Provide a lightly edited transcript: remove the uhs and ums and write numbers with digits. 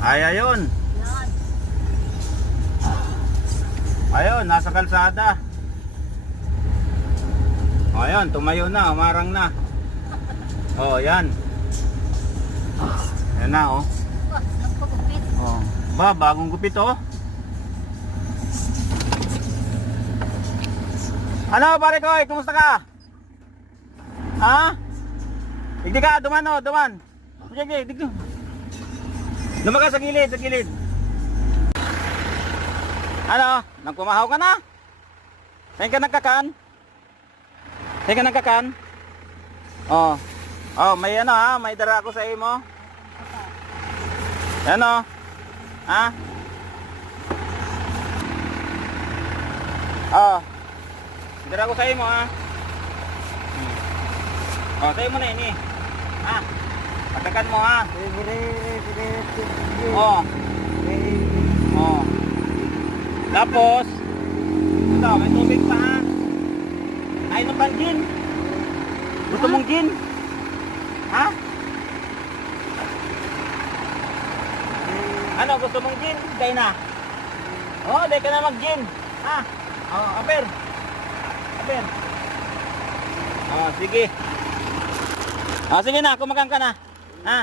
Ay, ayun. Yan. Ayun, nasa kalsada. Ayun, tumayo na, umarang na. Oh, yan. Yan na, oh. Wah, nagpagupit. Oh. Ba, bagong gupit, oh. Ano, pare ko, kumusta ka? Ha? Digdi ka, duman, oh, duman. Sige, digdi. Lumaga sa gilid, sa gilid. Ano, nagpumahaw ka na? Saan ka nagkakan? Saan ka nagkakan? Oh. Oh, may ano ha, may dara ako sa imo. Ano? Ha? Oh. Dara ko sa imo ha. Oh, tayo mo na ini. Ha? Patakan mo ha. Oh. Oh. Tapos, ito, may tubig pa ha. Ay, ng gin. Gusto mong gin? Ha? Ano, gusto mong gin? Day na. Oh, day ka na mag-gin. Ha? Oh, aper. Aper. Oh, sige. Oh, sige na, kumakan ka na. Ha?